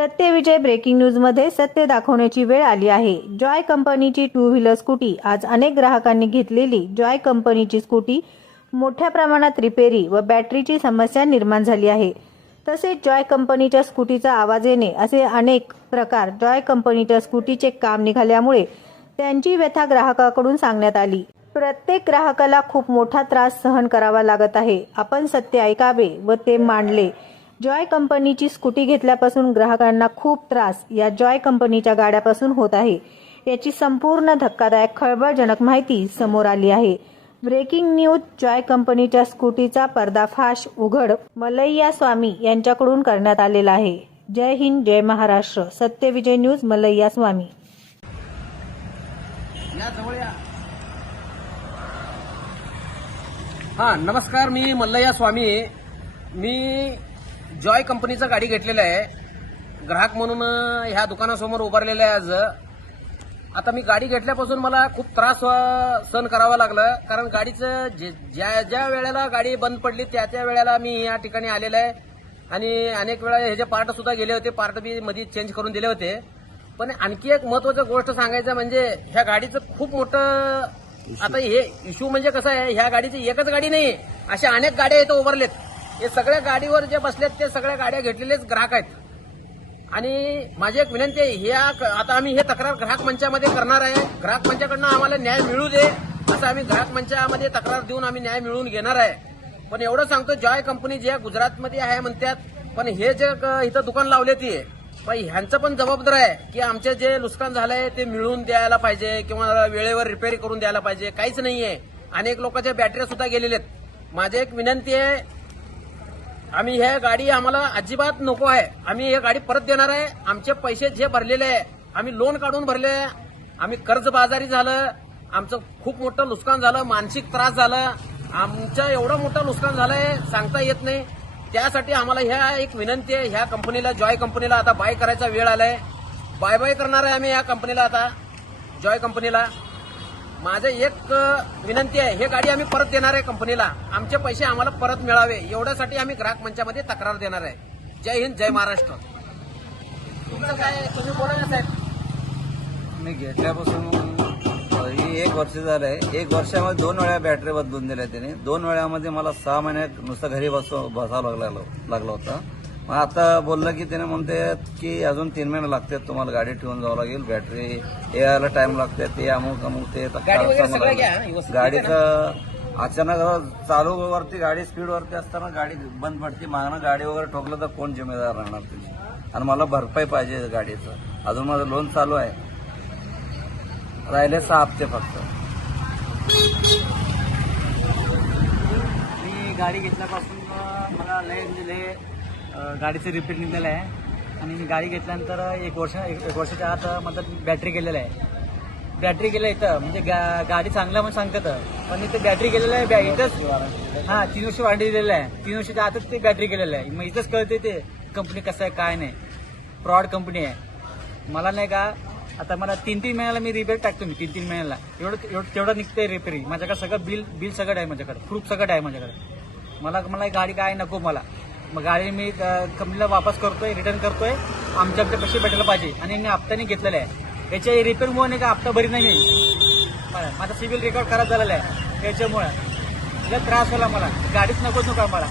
सत्य विजय breaking news मध्ये सत्य दाखवण्याची वेळ आली आहे। जॉय कंपनीची टू व्हीलर स्कूटी आज अनेक ग्राहकांनी घेतलेली जॉय कंपनीची स्कूटी मोठ्या प्रमाणात रिपेरी व बॅटरीची समस्या निर्माण झाली आहे। तसेच जॉय कंपनीच्या स्कूटीचा आवाज येणे असे अनेक प्रकार जॉय कंपनीच्या स्कूटीचे काम निघाल्यामुळे त्यांची व्यथा ग्राहकाकडून सांगण्यात आली। प्रत्येक ग्राहकाला खूप मोठा त्रास सहन करावा लागत आहे। आपण सत्य ऐकावे व ते मांडले। जॉय कंपनीची स्कूटी घेतल्यापासून ग्राहकांना खूप त्रास या जॉय कंपनीच्या गाड्यापासून होत आहे। याची संपूर्ण धक्कादायक खळबळजनक माहिती समोर आली आहे। ब्रेकिंग न्यूज जॉय कंपनीच्या स्कूटीचा पर्दाफाश उघड मलैया स्वामी यांच्याकडून करण्यात आलेला आहे। जय हिंद, जय महाराष्ट्र। सत्य विजय न्यूज, मलैया स्वामी। हा, नमस्कार, मी मल्लय्या स्वामी। मी जॉय कंपनीचा गाडी घेतलेला आहे, ग्राहक म्हणून ह्या दुकानासमोर उभारलेला आहे। आज आता मी गाडी घेतल्यापासून मला खूप त्रास सहन करावा लागला, कारण गाडीचं ज्या वेळेला गाडी बंद पडली त्या वेळेला मी या ठिकाणी आलेला आहे आणि अनेक वेळा ह्याचे पार्ट सुद्धा गेले होते, पार्ट बी मध्ये चेंज करून दिले होते। पण आणखी एक महत्वाची गोष्ट सांगायचं म्हणजे ह्या गाडीचं खूप मोठं आता हे इश्यू म्हणजे कसं आहे, ह्या गाडीची एकच गाडी नाही, अशा अनेक गाड्या इथं उभारलेत। हे सगळ्या गाडीवर जे बसलेत ते सगळ्या गाड्या घेतलेलेच ग्राहक आहेत। आणि माझी एक विनंती आहे, आता आम्ही हे तक्रार ग्राहक मंचामध्ये करणार आहे। ग्राहक मंचाकडनं आम्हाला न्याय मिळू दे असं आम्ही ग्राहक मंचामध्ये तक्रार देऊन आम्ही न्याय मिळवून घेणार आहे। पण एवढं सांगतो, जॉय कंपनी जे गुजरातमध्ये आहे म्हणतात, पण हे जे इथं दुकान लावले ती पण ह्यांचं पण जबाबदार आहे की आमचे जे नुकसान झालंय ते मिळवून द्यायला पाहिजे किंवा वेळेवर रिपेअर करून द्यायला पाहिजे। काहीच नाहीये, अनेक लोकांच्या बॅटऱ्या सुद्धा गेलेल्या आहेत। माझी एक विनंती आहे, आम्ही हे गाडी आम्हाला अजिबात नको आहे, आम्ही हे गाडी परत देणार आहे। आमचे पैसे जे भरलेले आहे, आम्ही लोन काढून भरले, आम्ही कर्जबाजारी झालं, आमचं खूप मोठं नुकसान झालं, मानसिक त्रास झाला, आमचं एवढं मोठं नुकसान झालंय सांगता येत नाही। त्यासाठी आम्हाला ह्या एक विनंती आहे, ह्या कंपनीला, जॉय कंपनीला आता बाय करायचा वेळ आलाय। बाय बाय करणार आहे आम्ही या कंपनीला, आता जॉय कंपनीला। माझं एक विनंती आहे, हे गाडी आम्ही परत देणार आहे कंपनीला, आमचे पैसे आम्हाला परत मिळावे एवढ्यासाठी आम्ही ग्राहक मंचामध्ये तक्रार देणार आहे। जय हिंद, जय महाराष्ट्र। तुमचं काय, तुम्ही बोला ना साहेब। मी घेतल्यापासून ही 1 वर्ष झालंय। 1 वर्षामध्ये 2 वेळा बॅटरी बदलून दिल्या त्याने। 2 वेळामध्ये मला 6 महिने नुसतं घरी बसावं लागलं होतं। मग आता बोललं की त्याने म्हणते की अजून 3 महिने लागतात, तुम्हाला गाडी ठेवून जावं लागेल, बॅटरी यायला टाइम लागते, ते अमुक ते गाडीचं अचानक चालू वरती गाडी स्पीड वरती असताना गाडी बंद पडते, मागणं गाडी वगैरे ठोकलं तर कोण जिम्मेदार राहणार त्याची? आणि मला भरपाई पाहिजे गाडीचं। अजून माझं लोन चालू आहे, राहिले 6 हप्ते फक्त। मी गाडी घेतल्यापासून मला लय गाडीचं रिपेअर निघालं आहे आणि मी गाडी घेतल्यानंतर एक वर्षाच्या आत मतलब बॅटरी गेलेलं आहे। बॅटरी गेलं इथं म्हणजे गाडी चांगला म्हणून सांगतात, पण इथे बॅटरी गेलेलं आहे इथंच। हा, 3 वर्ष वाढी दिलेलं आहे, 3 वर्षाच्या आतच ते बॅटरी गेलेलं आहे। मग इथंच कळते ते कंपनी कसं आहे काय नाही, फ्रॉड कंपनी आहे। मला नाही का, आता मला 3-3 महिन्याला मी रिपेअर टाकतो, मी 3-3 महिन्याला तेवढं निघतंय रिपेअरिंग। माझ्याकडे सगळं बिल सगळं आहे, माझ्याकडे प्रूफ सगळं आहे माझ्याकडे। मला गाडी काय नको मला, मग गाडी मी कंपनीला वापस करतोय, रिटर्न करतोय, आमच्या पैसे भेटायला पाहिजे। आणि मी हप्त्याने घेतलेलं आहे, याच्या रिपेअरमुळे नाही का हप्ता भरी नाही, माझा सिबिल रेकॉर्ड खराब झालेला आहे, याच्यामुळे लय त्रास होला मला। गाडीच नको मला,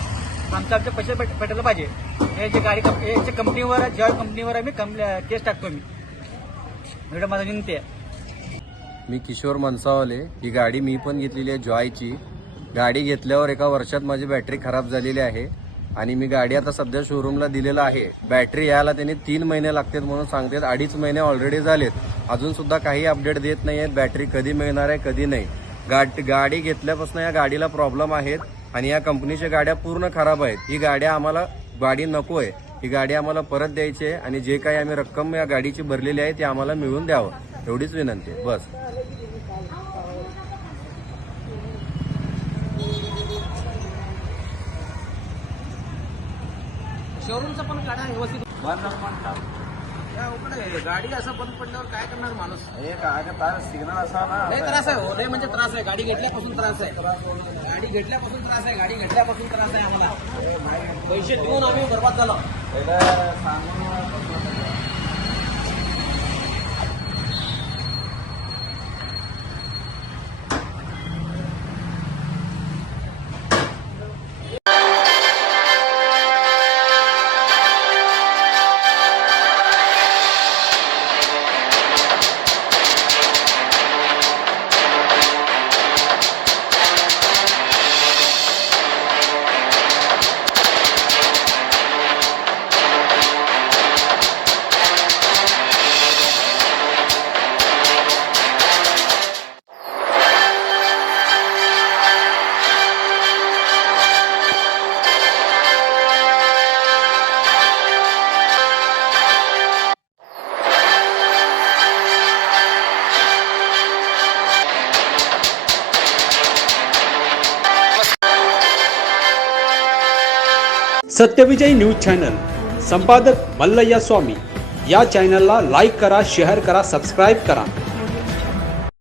आमचे पैसे भेटायला पाहिजे। याची गाडी याच्या कंपनीवर, जॉय कंपनीवर मी केस टाकतो, मी एवढं माझं विनंती आहे। मी किशोर मनसावाले। ही गाडी मी पण घेतलेली आहे जॉयची। गाडी घेतल्यावर 1 वर्षात माझी बॅटरी खराब झालेली आहे आणि मी गाडी आता सध्या शोरूमला दिलेला आहे। बॅटरी यायला त्यांनी 3 महिने लागतात म्हणून सांगतात, 2.5 महिने ऑलरेडी झालेत, अजून सुद्धा काही अपडेट देत नाहीयेत, बॅटरी कधी मिळणार आहे कधी नाही। गाडी घेतल्यापासून या गाडीला प्रॉब्लेम आहेत आणि या कंपनीच्या गाड्या पूर्ण खराब आहेत। ही गाडी नको आहे, ही गाडी आम्हाला परत द्यायची आहे आणि जे काही आम्ही रक्कम या गाडीची भरलेली आहे ती आम्हाला मिळवून द्यावं, एवढीच विनंती आहे बस। शोरूमचं पण काढा व्यवस्थित। गाडी असं बंद पडल्यावर काय करणार माणूस? सिग्नल असा ना, लय त्रास आहे हो, लय म्हणजे त्रास आहे। गाडी घेतल्यापासून त्रास आहे, गाडी घेतल्यापासून त्रास आहे आम्हाला। पैसे देऊन आम्ही बरबाद झालो। पहिला सांगून सत्यविजय न्यूज चॅनल संपादक मल्लय्या स्वामी या चॅनलला लाईक करा, शेअर करा, सबस्क्राईब करा.